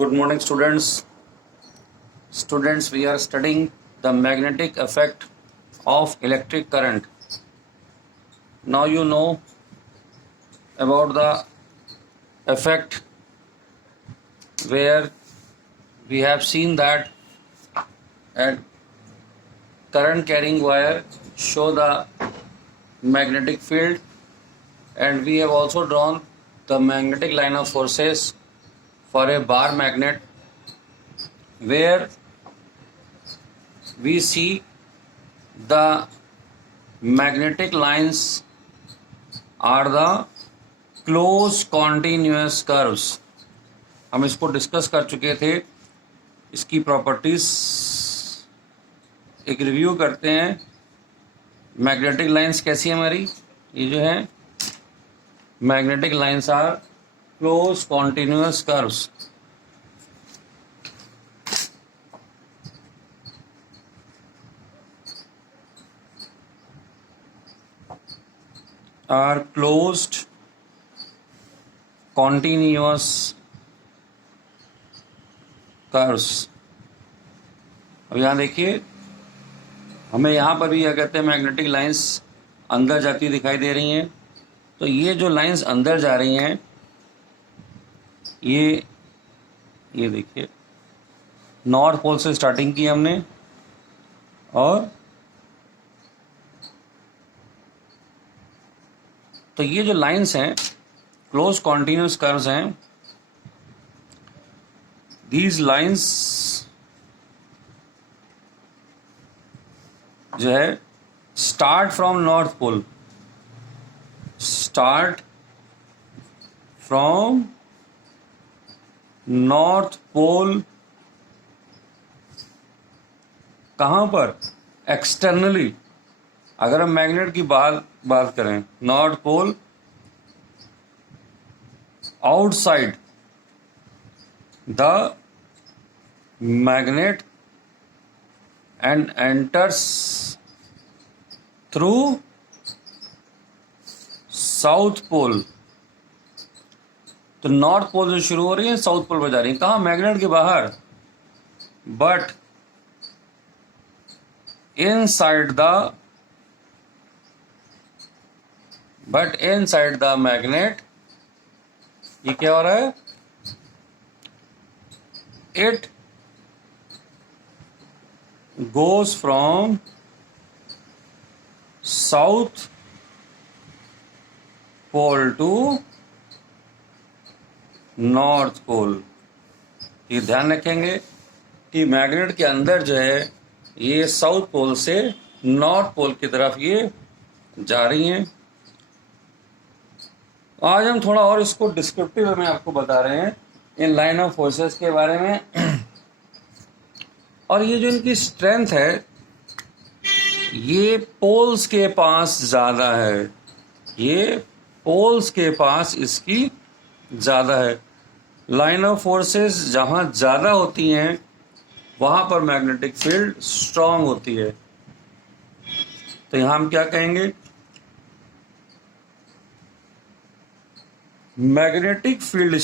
Good morning, students. Students, we are studying the magnetic effect of electric current. Now you know about the effect where we have seen that a current carrying wire show the magnetic field, and we have also drawn the magnetic line of forces for a bar magnet where we see the magnetic lines are the close continuous curves. हम इसको discuss कर चुके थे, इसकी properties एक review करते हैं. Magnetic lines कैसी है हमारी, ये जो है magnetic lines are close continuous curves. are closed continuous curves. अब यहाँ देखिए, हमें यहाँ पर भी क्या कहते हैं, मैग्नेटिक लाइंस अंदर जाती दिखाई दे रही हैं. तो ये जो लाइंस अंदर जा रही हैं, ये देखिए, नॉर्थ पोल से स्टार्टिंग की हमने और तो ये जो लाइंस हैं क्लोज कॉन्टिन्यूस कर्व्स हैं. दीज लाइंस जो है start from north pole, start from north pole. कहां पर? एक्सटर्नली. अगर हम मैग्नेट की बात करें, north pole outside the magnet and enters through south pole. तो नॉर्थ पोल से शुरू हो रही है, साउथ पोल पर जा रही है. कहाँ? मैग्नेट के बाहर. बट इनसाइड द मैग्नेट ये क्या हो रहा है? It goes from south pole to north pole. ये ध्यान रखेंगे कि मैग्नेट के अंदर जो है ये साउथ पोल से नॉर्थ पोल की तरफ ये जा रही हैं. आज हम थोड़ा और इसको डिस्क्रिप्टिव में आपको बता रहे हैं इन लाइन ऑफ फोर्सेस के बारे में. और ये जो इनकी स्ट्रेंथ है, ये पोल्स के पास ज़्यादा है, ये पोल्स के पास इसकी ज़्यादा है. लाइन ऑफ फोर्सेस जहाँ ज़्यादा होती हैं वहाँ पर मैग्नेटिक फील्ड स्ट्रॉन्ग होती है. तो यहाँ हम क्या कहेंगे? Magnetic field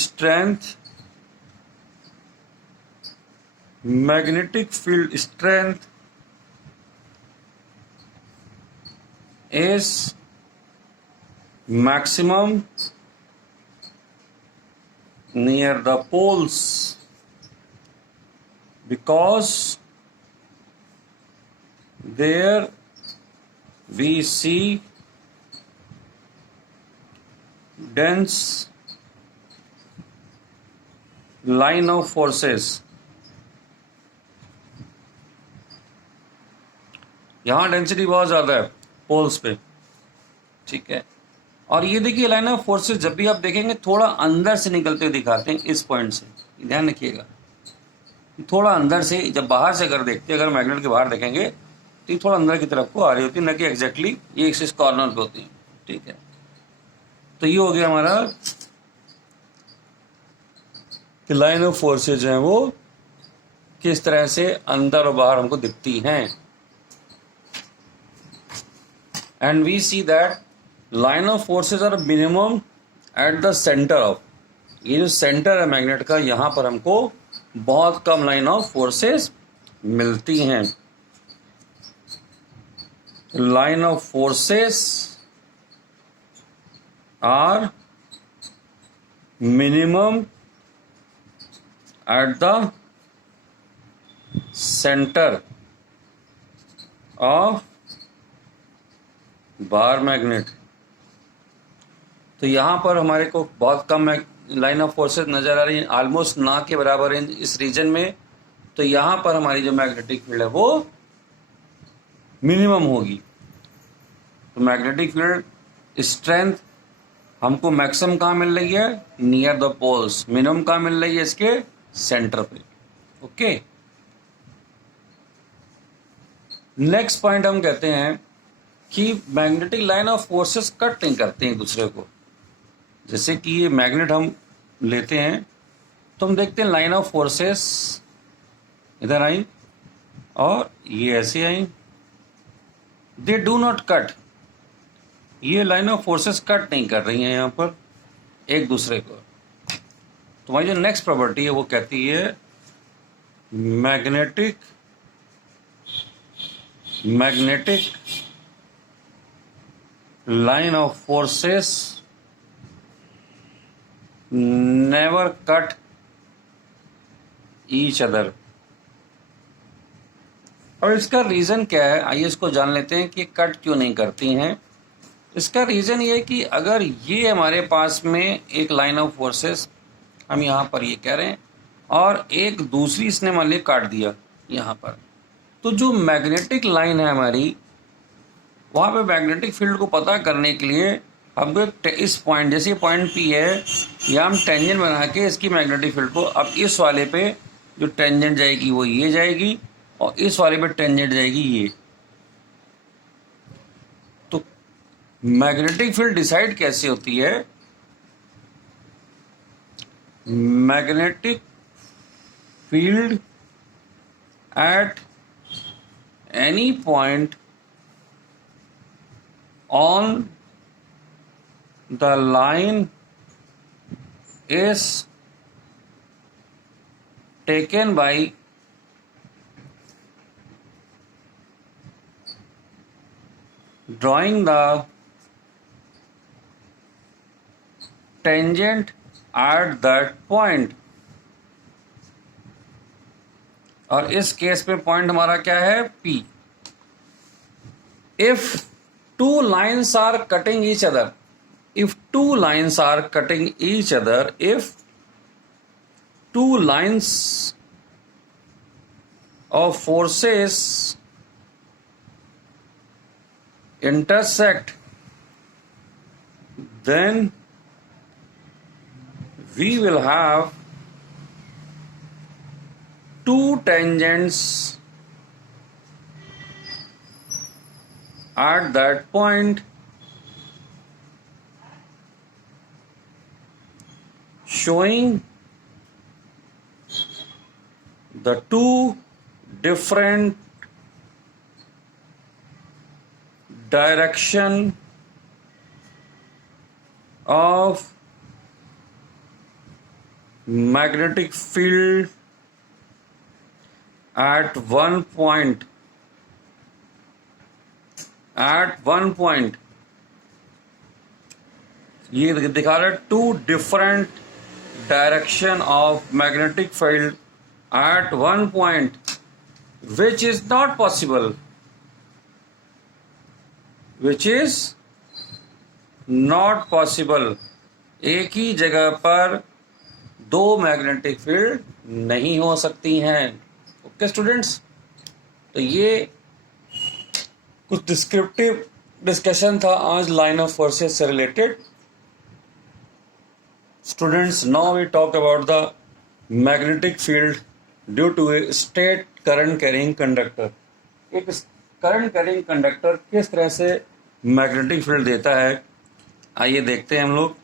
strength is maximum near the poles because there we see dense line of forces. यहाँ डेंसिटी बहुत ज़्यादा है पोल्स पे, ठीक है. और ये देखिए, लाइन ऑफ फोर्सेस जब भी आप देखेंगे थोड़ा अंदर से निकलते हुए दिखाते हैं. इस पॉइंट से ध्यान रखिएगा, थोड़ा अंदर से. जब बाहर से अगर देखते हैं, अगर मैग्नेट के बाहर देखेंगे तो ये थोड़ा अंदर की तरफ को आ रही होती है, न कि एग्जैक्टली ये इस कॉर्नर पे होती है, ठीक है. तो ये हो गया हमारा कि लाइन ऑफ फोर्सेज हैं वो किस तरह से अंदर और बाहर हमको दिखती हैं. And we see that line of forces are minimum at the centre of, ये जो सेंटर है मैग्नेट का, यहाँ पर हमको बहुत कम लाइन ऑफ फोर्सेस मिलती हैं। Line of forces are minimum at the centre of bar magnet. तो यहाँ पर हमारे को बहुत कम लाइन ऑफ फोर्सेस नज़र आ रही है, ऑलमोस्ट ना के बराबर है इस रीजन में। तो यहाँ पर हमारी जो मैग्नेटिक फील्ड है वो मिनिमम होगी। तो मैग्नेटिक फील्ड स्ट्रेंथ हमको मैक्सिमम कहाँ मिल रही है? Near the poles. मिनिमम कहाँ मिल रही है? इसके सेंटर पे। ओके, नेक्स्ट पॉइंट हम कहते हैं कि magnetic line of forces cut नहीं करते हैं एक दूसरे को। जैसे कि ये मैग्नेट हम लेते हैं तो हम देखते हैं लाइन ऑफ फोर्सेस इधर आई और ये ऐसे आई, दे डू नॉट कट। ये लाइन ऑफ फोर्सेस कट नहीं कर रही हैं यहाँ पर एक दूसरे को। तो हमारी जो नेक्स्ट प्रॉपर्टी है वो कहती है magnetic line of forces never cut each other। और इसका रीज़न क्या है, आइए इसको जान लेते हैं कि कट क्यों नहीं करती हैं। इसका रीज़न ये है कि अगर ये हमारे पास में एक लाइन ऑफ फोर्सेस हम यहाँ पर ये कह रहे हैं और एक दूसरी इसने मान ली काट दिया यहाँ पर, तो जो मैग्नेटिक लाइन है हमारी वहाँ पे मैग्नेटिक फील्ड को पता करने के लिए हमको इस पॉइंट, जैसे ये पॉइंट पी है, या हम टेंजेंट बना के इसकी मैग्नेटिक फील्ड को, अब इस वाले पे जो टेंजेंट जाएगी वो ये जाएगी और इस वाले पे टेंजेंट जाएगी ये। तो मैग्नेटिक फील्ड डिसाइड कैसे होती है? Magnetic field at any point on the line is taken by drawing the tangent at that point। और इस केस पे पॉइंट हमारा क्या है? P। If two lines are cutting each other, if two lines are cutting each other, if two lines of forces intersect, then we will have two tangents at that point, showing the two different direction of magnetic field at one point। ये दिखा रहा है two different direction of magnetic field at one point which is not possible, एक ही जगह पर दो magnetic field नहीं हो सकती हैं। ओके स्टूडेंट्स, तो ये कुछ डिस्क्रिप्टिव डिस्कशन था आज लाइन ऑफ फोर्सेस से related. Students, now we talk about the magnetic field due to a straight current carrying conductor. एक करंट कैरिंग कंडक्टर किस तरह से मैग्नेटिक फील्ड देता है, आइए देखते हैं हम लोग।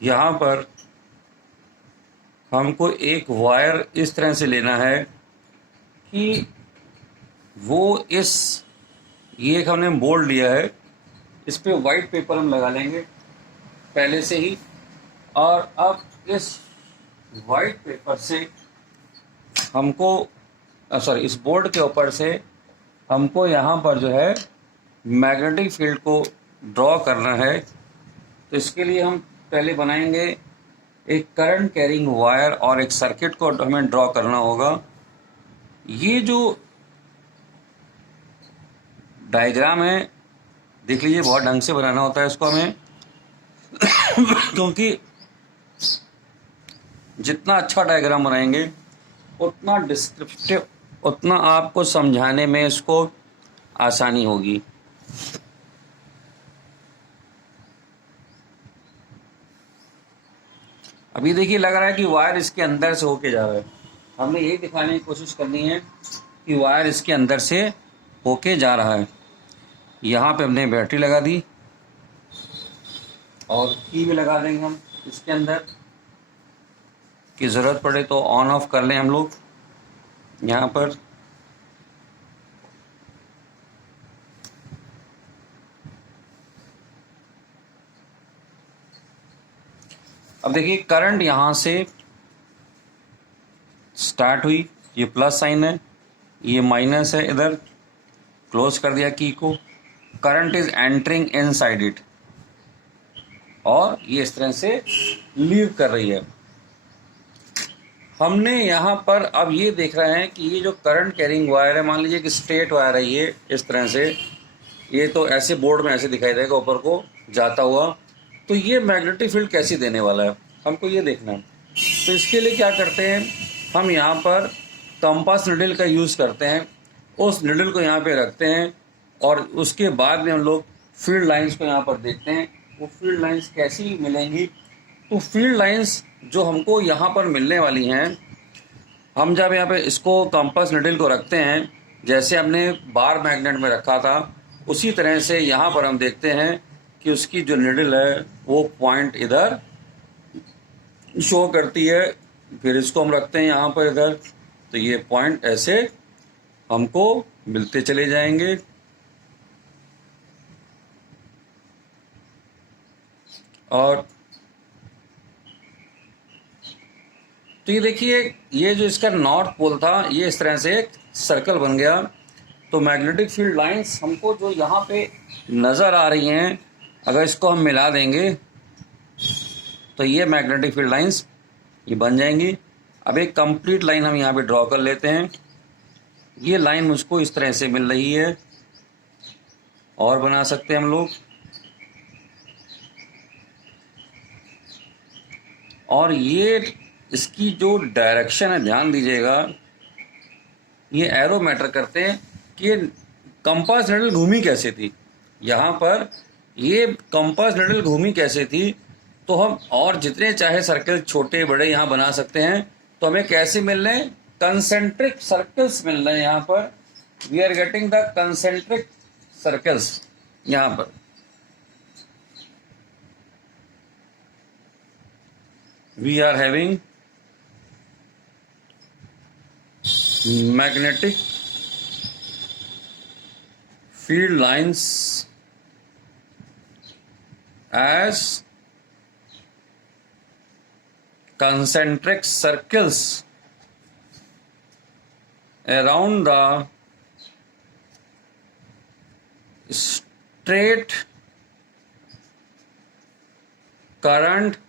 यहाँ पर हमको एक वायर इस तरह से लेना है कि वो ये एक हमने बोर्ड लिया है, इस पे वाइट पेपर हम लगा लेंगे पहले से ही, और अब इस वाइट पेपर से हमको सॉरी इस बोर्ड के ऊपर से हमको यहाँ पर जो है मैग्नेटिक फील्ड को ड्रॉ करना है। तो इसके लिए हम पहले बनाएंगे एक करंट कैरिंग वायर और एक सर्किट को हमें ड्रॉ करना होगा। ये जो डायग्राम है देख लीजिए, बहुत ढंग से बनाना होता है इसको हमें क्योंकि जितना अच्छा डायग्राम बनाएंगे उतना डिस्क्रिप्टिव, उतना आपको समझाने में इसको आसानी होगी। अभी देखिए लग रहा है कि वायर इसके अंदर से होके जा रहा है। हमने यही दिखाने की कोशिश करनी है कि वायर इसके अंदर से होके जा रहा है। यहाँ पे हमने बैटरी लगा दी और की भी लगा देंगे हम इसके अंदर, की ज़रूरत पड़े तो ऑन ऑफ कर लें हम लोग यहाँ पर। अब देखिए करंट यहाँ से स्टार्ट हुई, ये प्लस साइन है, ये माइनस है, इधर क्लोज कर दिया की को। Current is entering inside it और ये इस तरह से लीव कर रही है। हमने यहाँ पर अब ये देख रहे हैं कि ये जो करंट कैरिंग वायर है, मान लीजिए कि स्ट्रेट वायर है ये इस तरह से, ये तो ऐसे बोर्ड में ऐसे दिखाई देगा ऊपर को जाता हुआ, तो ये मैग्नेटिक फील्ड कैसी देने वाला है हमको ये देखना है। तो इसके लिए क्या करते हैं, हम यहाँ पर कंपास निडल का यूज़ करते हैं। उस निडल को यहाँ पे रखते हैं और उसके बाद में हम लोग फील्ड लाइंस को यहाँ पर देखते हैं वो फील्ड लाइंस कैसी मिलेंगी। तो फील्ड लाइंस जो हमको यहाँ पर मिलने वाली हैं, हम जब यहाँ पे इसको कंपास निडल को रखते हैं जैसे हमने बार मैग्नेट में रखा था, उसी तरह से यहाँ पर हम देखते हैं कि उसकी जो निडल है वो पॉइंट इधर शो करती है। फिर इसको हम रखते हैं यहाँ पर इधर, तो ये पॉइंट ऐसे हमको मिलते चले जाएंगे। और तो ये देखिए, ये जो इसका नॉर्थ पोल था ये इस तरह से एक सर्कल बन गया। तो मैग्नेटिक फील्ड लाइंस हमको जो यहाँ पे नज़र आ रही हैं, अगर इसको हम मिला देंगे तो ये मैग्नेटिक फील्ड लाइंस ये बन जाएंगी। अब एक कंप्लीट लाइन हम यहाँ पे ड्रॉ कर लेते हैं। ये लाइन मुझको इस तरह से मिल रही है, और बना सकते हैं हम लोग। और ये इसकी जो डायरेक्शन है ध्यान दीजिएगा, ये एरो मैटर करते हैं कि ये कंपास निडल घूमी कैसे थी। यहाँ पर ये कंपास निडल घूमी कैसे थी, तो हम और जितने चाहे सर्कल छोटे बड़े यहाँ बना सकते हैं। तो हमें कैसे मिल रहे हैं, कंसेंट्रिक सर्कल्स मिल रहे हैं। यहाँ पर we are getting the concentric circles. यहाँ पर we are having magnetic field lines as concentric circles around the straight current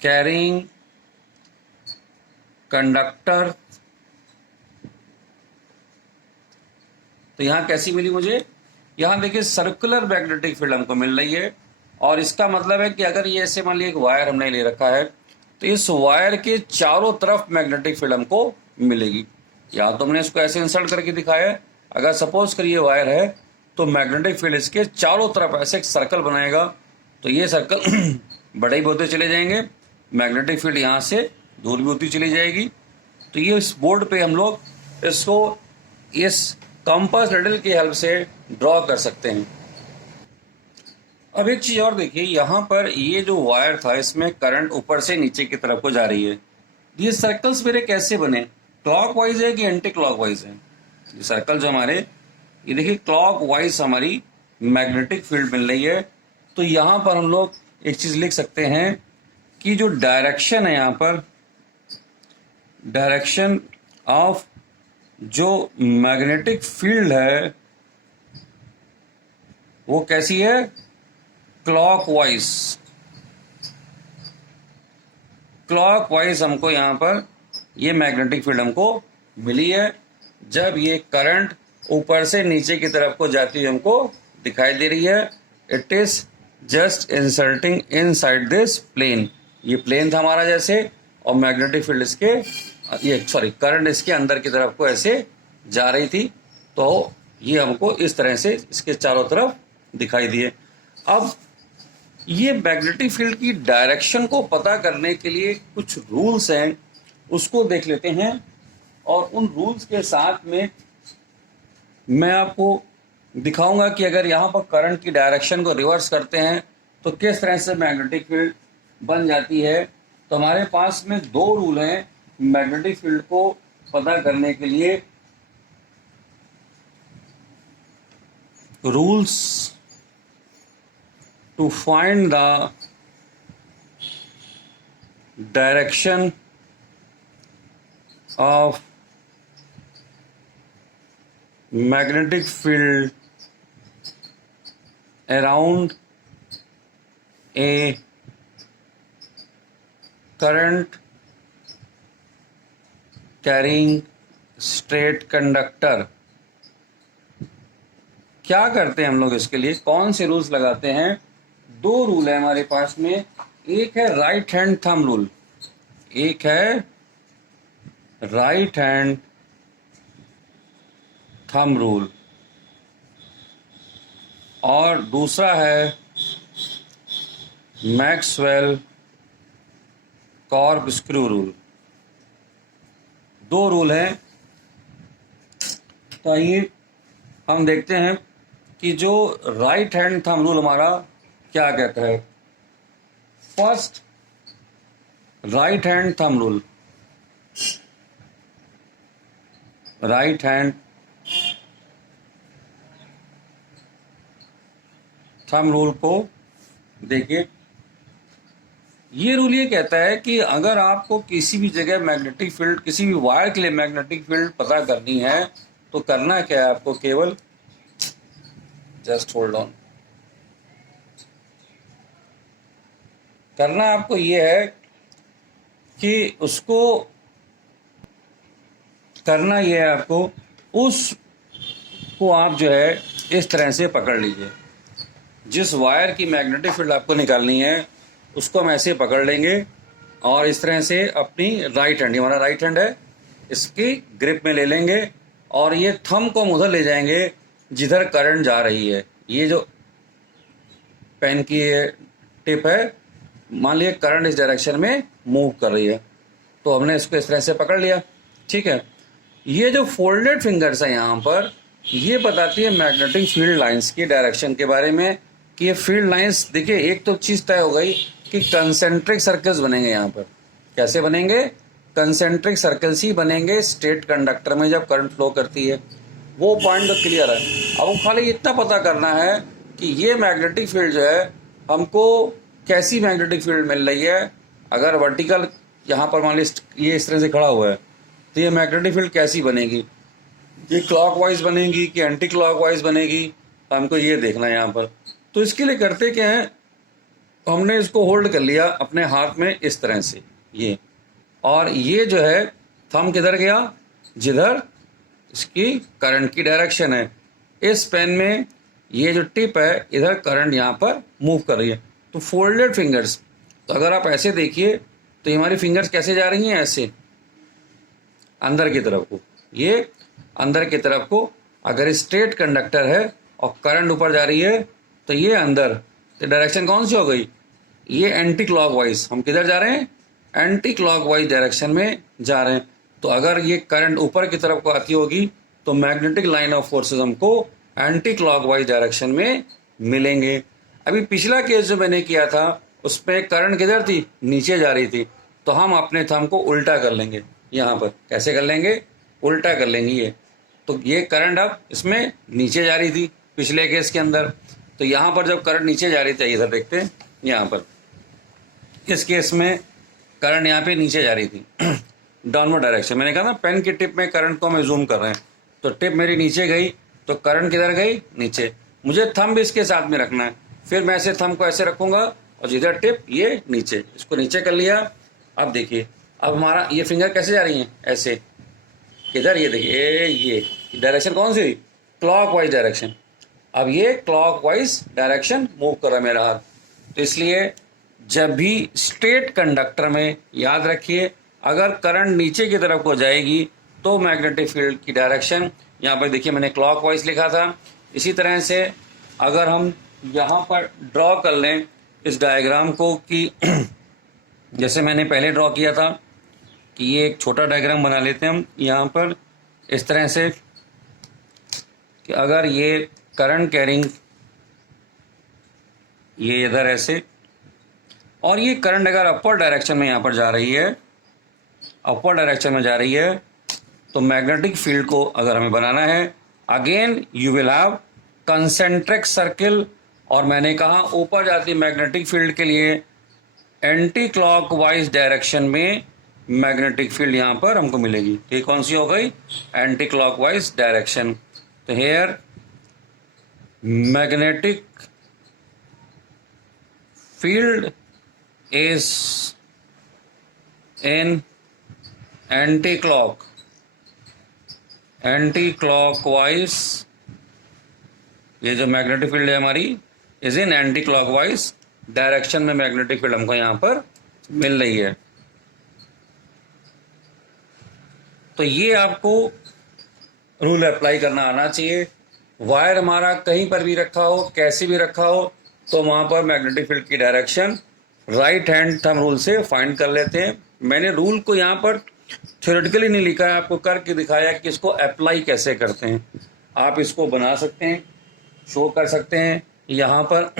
carrying conductor. तो यहाँ कैसी मिली मुझे, यहाँ देखिए सर्कुलर मैग्नेटिक फील्ड हमको मिल रही है। और इसका मतलब है कि अगर ये ऐसे मान लीजिए एक वायर हमने ले रखा है, तो इस वायर के चारों तरफ मैग्नेटिक फील्ड हमको मिलेगी। या तो हमने इसको ऐसे इंसर्ट करके दिखाया है, अगर सपोज करिए वायर है तो मैग्नेटिक फील्ड इसके चारों तरफ ऐसे एक सर्कल बनाएगा। तो ये सर्कल बड़े ही होते चले जाएंगे, मैग्नेटिक फील्ड यहाँ से दूर भी होती चली जाएगी। तो ये इस बोर्ड पे हम लोग इसको इस कंपास निडल की हेल्प से ड्रॉ कर सकते हैं। अब एक चीज़ और देखिए, यहाँ पर ये जो वायर था इसमें करंट ऊपर से नीचे की तरफ को जा रही है। ये सर्कल्स मेरे कैसे बने, क्लॉकवाइज है कि एंटी क्लॉकवाइज है। ये सर्कल जो हमारे, ये देखिए क्लॉकवाइज हमारी मैग्नेटिक फील्ड मिल रही है तो यहाँ पर हम लोग एक चीज़ लिख सकते हैं कि जो डायरेक्शन है यहाँ पर, डायरेक्शन ऑफ जो मैग्नेटिक फील्ड है वो कैसी है, क्लॉकवाइज। क्लॉकवाइज हमको यहाँ पर ये मैग्नेटिक फील्ड हमको मिली है। जब ये करंट ऊपर से नीचे की तरफ को जाती हुई हमको दिखाई दे रही है, it is just inserting inside this plane. ये प्लेन था हमारा जैसे, और मैग्नेटिक फील्ड इसके, ये सॉरी करंट इसके अंदर की तरफ को ऐसे जा रही थी, तो ये हमको इस तरह से इसके चारों तरफ दिखाई दिए। अब ये मैग्नेटिक फील्ड की डायरेक्शन को पता करने के लिए कुछ रूल्स हैं, उसको देख लेते हैं। और उन रूल्स के साथ में मैं आपको दिखाऊंगा कि अगर यहाँ पर करंट की डायरेक्शन को रिवर्स करते हैं तो किस तरह से मैग्नेटिक फील्ड बन जाती है। तो हमारे पास में दो रूल हैं मैग्नेटिक फील्ड को पता करने के लिए। Rules to find the direction of magnetic field around a current carrying straight conductor। क्या करते हैं हम लोग इसके लिए, कौन से रूल्स लगाते हैं? दो रूल है हमारे पास में, एक है राइट हैंड थंब रूल, एक है राइट हैंड थंब रूल, और दूसरा है मैक्सवेल कॉर्कस्क्रू रूल। दो रूल हैं। तो आइए हम देखते हैं कि जो राइट हैंड थंब रूल हमारा क्या कहता है। First, right hand thumb rule, right hand thumb rule को देखिए। ये रूल ये कहता है कि अगर आपको किसी भी जगह मैग्नेटिक फील्ड, किसी भी वायर के लिए मैग्नेटिक फील्ड पता करनी है तो करना क्या है आपको, केवल जस्ट होल्ड ऑन, करना आपको ये है कि उसको करना ये है आपको, उसको आप जो है इस तरह से पकड़ लीजिए। जिस वायर की मैग्नेटिक फील्ड आपको निकालनी है उसको हम ऐसे पकड़ लेंगे और इस तरह से अपनी राइट हैंड, हमारा राइट हैंड है, इसकी ग्रिप में ले लेंगे और ये थंब को हम उधर ले जाएंगे जिधर करंट जा रही है। ये जो पेन की टिप है, मान लीजिए करंट इस डायरेक्शन में मूव कर रही है, तो हमने इसको इस तरह से पकड़ लिया। ठीक है, ये जो फोल्डेड फिंगर्स है यहाँ पर, ये बताती है मैग्नेटिक फील्ड लाइंस की डायरेक्शन के बारे में कि ये फील्ड लाइंस, देखिए एक तो चीज़ तय हो गई कि कंसेंट्रिक सर्कल्स बनेंगे। यहाँ पर कैसे बनेंगे, कंसेंट्रिक सर्कल्स ही बनेंगे स्ट्रेट कंडक्टर में जब करंट फ्लो करती है। वो पॉइंट तो क्लियर है। अब वो खाली इतना पता करना है कि ये मैग्नेटिक फील्ड जो है हमको कैसी मैग्नेटिक फील्ड मिल रही है। अगर वर्टिकल यहाँ पर मान लीजिए ये इस तरह से खड़ा हुआ है तो ये मैग्नेटिक फील्ड कैसी बनेगी, ये क्लॉकवाइज बनेगी कि एंटी क्लॉकवाइज बनेगी, हमको ये देखना है यहाँ पर। तो इसके लिए करते क्या है, हमने इसको होल्ड कर लिया अपने हाथ में इस तरह से ये, और ये जो है थंब किधर गया, जिधर इसकी करंट की डायरेक्शन है। इस पेन में ये जो टिप है इधर करंट यहाँ पर मूव कर रही है। तो फोल्डेड फिंगर्स, तो अगर आप ऐसे देखिए तो ये हमारी फिंगर्स कैसे जा रही हैं, ऐसे अंदर की तरफ को, ये अंदर की तरफ को। अगर स्ट्रेट कंडक्टर है और करंट ऊपर जा रही है तो ये अंदर, तो डायरेक्शन कौन सी हो गई, ये एंटी क्लॉकवाइज। हम किधर जा रहे हैं, एंटी क्लॉकवाइज डायरेक्शन में जा रहे हैं। तो अगर ये करंट ऊपर की तरफ को आती होगी तो मैग्नेटिक लाइन ऑफ फोर्सेस हमको एंटी क्लॉकवाइज डायरेक्शन में मिलेंगे। अभी पिछला केस जो मैंने किया था उसमें करंट किधर थी, नीचे जा रही थी, तो हम अपने थंब को उल्टा कर लेंगे। यहाँ पर कैसे कर लेंगे, उल्टा कर लेंगे ये। तो ये करंट अब इसमें नीचे जा रही थी पिछले केस के अंदर, तो यहाँ पर जब करंट नीचे जा रही थी, इधर देखते हैं, यहाँ पर इस केस में करंट यहाँ पे नीचे जा रही थी डाउनवर्ड डायरेक्शन। मैंने कहा ना पेन की टिप में करंट को हम जूम कर रहे हैं, तो टिप मेरी नीचे गई तो करंट किधर गई, नीचे। मुझे थंब इसके साथ में रखना है, फिर मैं ऐसे थंब को ऐसे रखूंगा और जिधर टिप ये नीचे, इसको नीचे कर लिया। अब देखिए अब हमारा ये फिंगर कैसे जा रही है, ऐसे किधर, ये देखिए ये डायरेक्शन कौन सी, क्लॉकवाइज डायरेक्शन। अब ये क्लॉकवाइज डायरेक्शन मूव कर रहा है मेरा हाथ। तो इसलिए जब भी स्ट्रेट कंडक्टर में याद रखिए, अगर करंट नीचे की तरफ को जाएगी तो मैग्नेटिक फील्ड की डायरेक्शन, यहाँ पर देखिए मैंने क्लॉकवाइज लिखा था। इसी तरह से अगर हम यहाँ पर ड्रॉ कर लें इस डायग्राम को कि जैसे मैंने पहले ड्रॉ किया था, कि ये एक छोटा डायग्राम बना लेते हैं हम यहाँ पर इस तरह से, कि अगर ये करंट कैरिंग ये इधर ऐसे, और ये करंट अगर अपर डायरेक्शन में यहाँ पर जा रही है, अपर डायरेक्शन में जा रही है, तो मैग्नेटिक फील्ड को अगर हमें बनाना है, again you will have concentric circle. और मैंने कहा ऊपर जाती मैग्नेटिक फील्ड के लिए एंटी क्लॉकवाइज डायरेक्शन में मैग्नेटिक फील्ड यहाँ पर हमको मिलेगी। तो ये कौन सी हो गई, एंटी क्लॉकवाइज डायरेक्शन। तो here magnetic field is in anti clockwise, ये जो मैग्नेटिक फील्ड है हमारी is in anti clockwise direction में मैग्नेटिक फील्ड हमको यहाँ पर मिल रही है। तो ये आपको रूल अप्लाई करना आना चाहिए। वायर हमारा कहीं पर भी रखा हो, कैसे भी रखा हो, तो वहाँ पर मैग्नेटिक फील्ड की direction right hand thumb rule से फाइंड कर लेते हैं। मैंने रूल को यहाँ पर थ्योरेटिकली नहीं लिखा है, आपको करके दिखाया कि इसको अप्लाई कैसे करते हैं। आप इसको बना सकते हैं, शो कर सकते हैं, यहाँ पर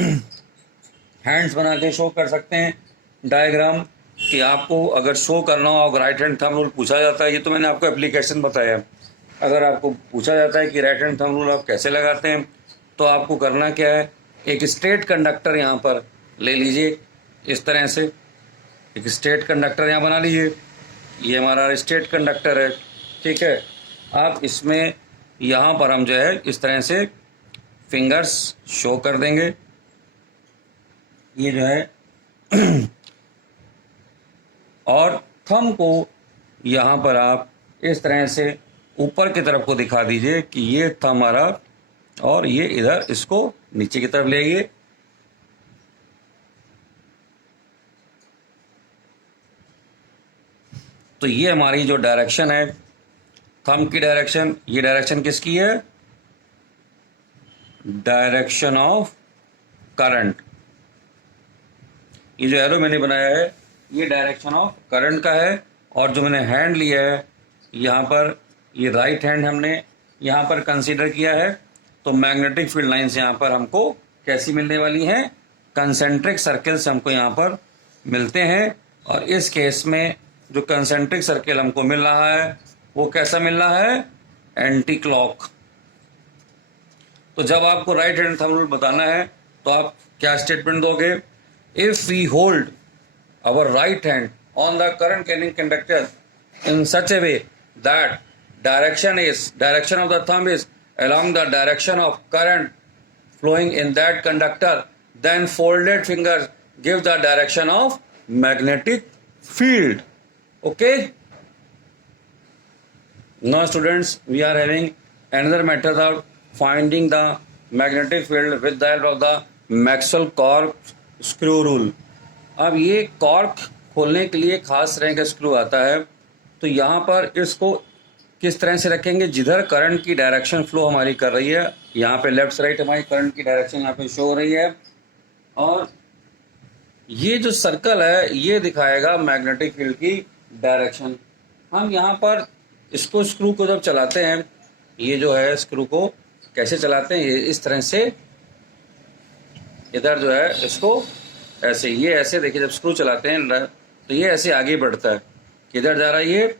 हैंड्स बना के शो कर सकते हैं डायग्राम, कि आपको अगर शो करना हो, अगर राइट हैंड थंब रूल पूछा जाता है, ये तो मैंने आपको एप्लीकेशन बताया। अगर आपको पूछा जाता है कि राइट हैंड थंब रूल आप कैसे लगाते हैं, तो आपको करना क्या है, एक स्ट्रेट कंडक्टर यहाँ पर ले लीजिए, इस तरह से एक स्ट्रेट कंडक्टर यहाँ बना लीजिए। ये हमारा स्ट्रेट कंडक्टर है, ठीक है। आप इसमें यहाँ पर हम जो है इस तरह से फिंगर्स शो कर देंगे, ये जो है और थंब को यहाँ पर आप इस तरह से ऊपर की तरफ को दिखा दीजिए कि ये थंब हमारा, और ये इधर इसको नीचे की तरफ ले आइए। तो ये हमारी जो डायरेक्शन है थंब की डायरेक्शन, ये डायरेक्शन किसकी है, डायरेक्शन ऑफ करंट। ये जो एरो मैंने बनाया है ये डायरेक्शन ऑफ करंट का है। और जो मैंने हैंड लिया है यहाँ पर, ये राइट हैंड हमने यहाँ पर कंसीडर किया है। तो मैग्नेटिक फील्ड लाइंस यहाँ पर हमको कैसी मिलने वाली हैं, कंसेंट्रिक सर्कल्स हमको यहाँ पर मिलते हैं। और इस केस में जो कंसेंट्रिक सर्कल हमको मिल रहा है वो कैसा मिल रहा है, एंटी क्लॉक। तो जब आपको राइट हैंड थंब रूल बताना है तो आप क्या स्टेटमेंट दोगे, if we hold our right hand on the current carrying conductor in such a way that direction of the thumb is along the direction of current flowing in that conductor, then folded fingers give the direction of magnetic field. Okay, now students, we are having another method of finding the magnetic field with the help of the Maxwell cork screw rule. अब ये cork खोलने के लिए खास तरह का screw आता है। तो यहाँ पर इसको किस तरह से रखेंगे, जिधर करंट की डायरेक्शन फ्लो हमारी कर रही है, यहाँ पे लेफ्ट राइट हमारी करंट की डायरेक्शन यहाँ पे शो हो रही है, और ये जो सर्कल है ये दिखाएगा मैग्नेटिक फील्ड की डायरेक्शन। हम यहाँ पर इसको स्क्रू को जब चलाते हैं, ये जो है स्क्रू को कैसे चलाते हैं, ये इस तरह से इधर जो है इसको ऐसे, ये ऐसे देखिए जब स्क्रू चलाते हैं तो ये ऐसे आगे बढ़ता है, किधर जा रहा है ये,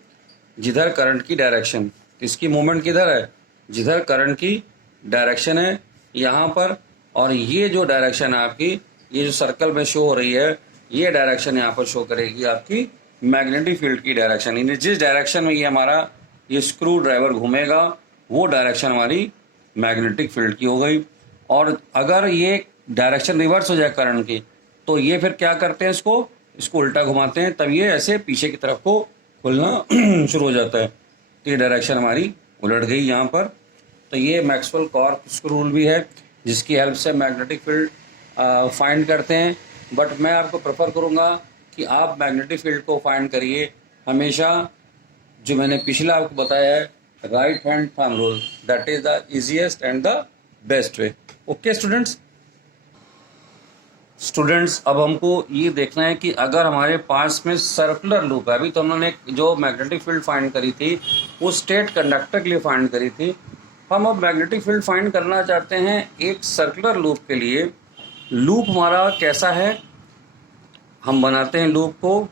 जिधर करंट की डायरेक्शन। इसकी मूवमेंट किधर है, जिधर करंट की डायरेक्शन है। यहाँ पर और ये जो डायरेक्शन है आपकी, ये जो सर्कल में शो हो रही है, ये डायरेक्शन यहाँ पर शो करेगी आपकी मैग्नेटिक फील्ड की डायरेक्शन। यानी जिस डायरेक्शन में ये हमारा ये स्क्रू ड्राइवर घूमेगा वो डायरेक्शन हमारी मैग्नेटिक फील्ड की हो गई। और अगर ये डायरेक्शन रिवर्स हो जाए करंट की, तो ये फिर क्या करते हैं, इसको उल्टा घुमाते हैं, तब ये ऐसे पीछे की तरफ को खुलना शुरू हो जाता है। तो ये डायरेक्शन हमारी उलट गई यहाँ पर। तो ये मैक्सवेल कॉर्क्स रूल भी है जिसकी हेल्प से मैग्नेटिक फील्ड फाइंड करते हैं। बट मैं आपको प्रेफर करूँगा कि आप मैग्नेटिक फील्ड को फाइंड करिए हमेशा जो मैंने पिछला आपको बताया है, right hand thumb rule, that is the easiest and the best way. Okay students, अब हमको ये देखना है कि अगर हमारे पास में सर्कुलर लूप है, अभी तो हमने जो मैग्नेटिक फील्ड फाइंड करी थी वो स्टेट कंडक्टर के लिए फाइंड करी थी, हम अब मैग्नेटिक फील्ड फाइंड करना चाहते हैं एक सर्कुलर लूप के लिए। लूप हमारा कैसा है, हम बनाते हैं लूप को,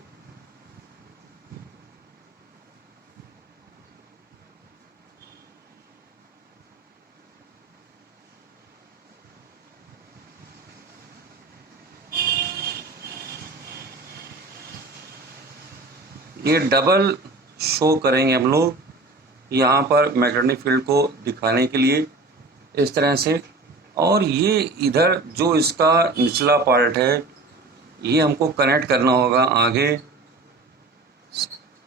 ये डबल शो करेंगे हम लोग यहाँ पर मैग्नेटिक फील्ड को दिखाने के लिए इस तरह से। और ये इधर जो इसका निचला पार्ट है ये हमको कनेक्ट करना होगा आगे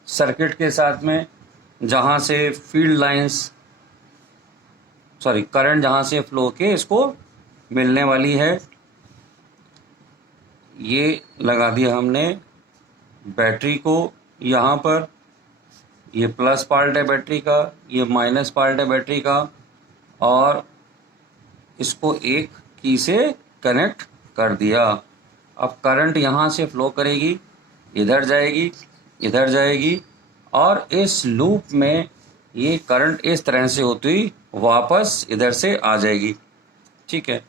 सर्किट के साथ में, जहाँ से फील्ड लाइंस करंट जहाँ से फ्लो के इसको मिलने वाली है। ये लगा दिया हमने बैटरी को यहाँ पर, ये प्लस पार्ट है बैटरी का, ये माइनस पार्ट है बैटरी का, और इसको एक की से कनेक्ट कर दिया। अब करंट यहाँ से फ्लो करेगी, इधर जाएगी, इधर जाएगी, और इस लूप में ये करंट इस तरह से होती हुई वापस इधर से आ जाएगी। ठीक है,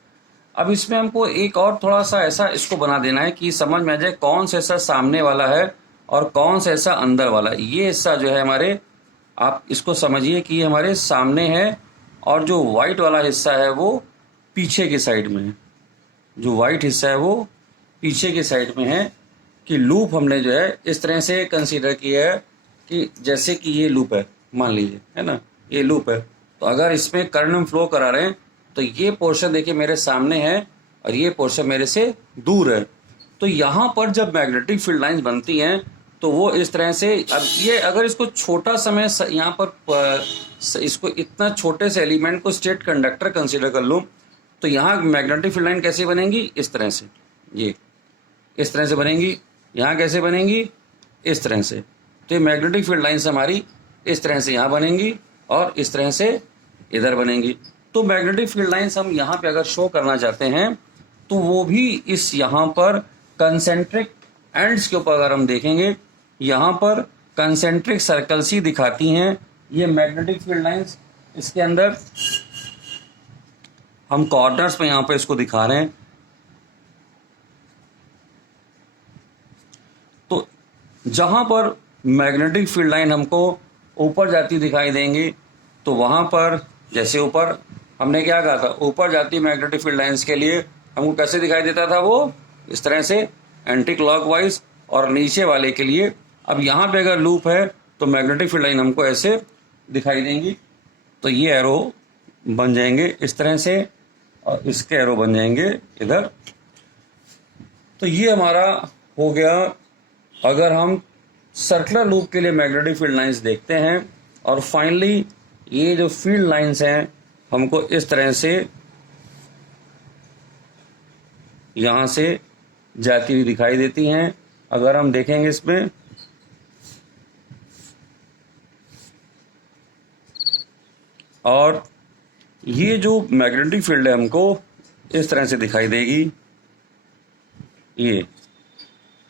अब इसमें हमको एक और थोड़ा सा ऐसा इसको बना देना है कि समझ में आ जाए कौन सा हिस्सा सामने वाला है और कौन सा हिस्सा अंदर वाला है। ये हिस्सा जो है हमारे, आप इसको समझिए कि ये हमारे सामने है, और जो वाइट वाला हिस्सा है वो पीछे की साइड में है। जो वाइट हिस्सा है वो पीछे की साइड में है। कि लूप हमने जो है इस तरह से कंसीडर किया है कि जैसे कि ये लूप है, मान लीजिए, है ना, ये लूप है, तो अगर इसमें करंट हम फ्लो करा रहे हैं तो ये पोर्शन देखिए मेरे सामने है और ये पोर्शन मेरे से दूर है। तो यहाँ पर जब मैग्नेटिक फील्ड लाइंस बनती हैं तो वो इस तरह से, अब ये अगर इसको छोटा सा मैं यहाँ पर इसको इतना छोटे से एलिमेंट को स्टेट कंडक्टर कंसीडर कर लूँ, तो यहाँ मैग्नेटिक फील्ड लाइन कैसे बनेंगी, इस तरह से, ये इस तरह से बनेंगी। यहाँ कैसे बनेंगी, इस तरह से। तो ये मैग्नेटिक फील्ड लाइंस हमारी इस तरह से यहाँ बनेंगी और इस तरह से इधर बनेंगी। तो मैग्नेटिक फील्ड लाइंस हम यहाँ पे अगर शो करना चाहते हैं तो वो भी इस यहाँ पर कंसेंट्रिक एंड्स के ऊपर अगर हम देखेंगे, यहाँ पर कंसेंट्रिक सर्कल्स ही दिखाती हैं ये मैग्नेटिक फील्ड लाइंस। इसके अंदर हम कॉर्नर्स में यहाँ पर इसको दिखा रहे हैं। तो जहाँ पर मैग्नेटिक फील्ड लाइन हमको ऊपर जाती दिखाई देंगी, तो वहाँ पर जैसे ऊपर हमने क्या कहा था, ऊपर जाती मैग्नेटिक फील्ड लाइंस के लिए हमको कैसे दिखाई देता था, वो इस तरह से एंटी क्लॉकवाइज, और नीचे वाले के लिए, अब यहाँ पे अगर लूप है तो मैग्नेटिक फील्ड लाइन हमको ऐसे दिखाई देंगी। तो ये एरो बन जाएंगे इस तरह से और इसके एरो बन जाएंगे इधर। तो ये हमारा हो गया, अगर हम सर्कुलर लूप के लिए मैग्नेटिक फील्ड लाइंस देखते हैं। और फाइनली ये जो फील्ड लाइंस हैं हमको इस तरह से यहाँ से जाती हुई दिखाई देती हैं। अगर हम देखेंगे इसमें, और ये जो मैग्नेटिक फील्ड है हमको इस तरह से दिखाई देगी ये।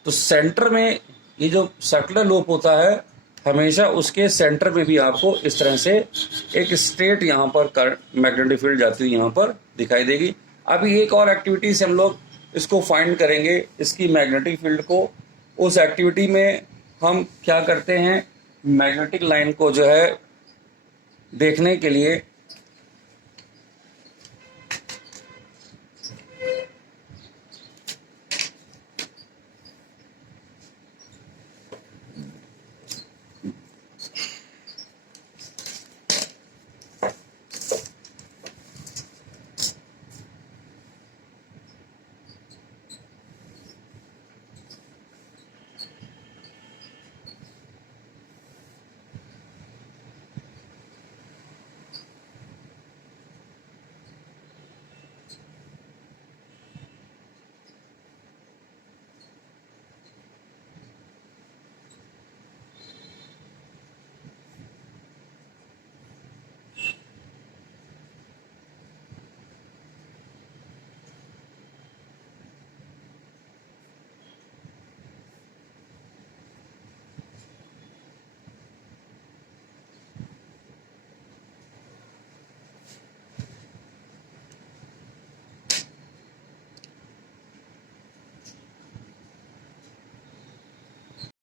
तो सेंटर में ये जो सर्कुलर लूप होता है हमेशा उसके सेंटर में भी आपको इस तरह से एक स्ट्रेट यहाँ पर मैग्नेटिक फील्ड जाती हुई यहाँ पर दिखाई देगी। अभी एक और एक्टिविटी से हम लोग इसको फाइंड करेंगे, इसकी मैग्नेटिक फील्ड को। उस एक्टिविटी में हम क्या करते हैं, मैग्नेटिक लाइन को जो है देखने के लिए